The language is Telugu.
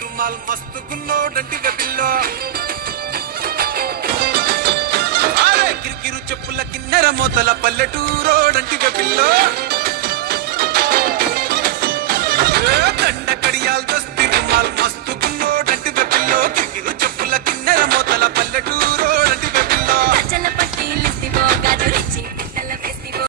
रुमाल मस्त गुन्नो डंडी बिल्लो अरे కిరికిరు చెప్పుల కిన్నెర మోతల పల్లెటూరో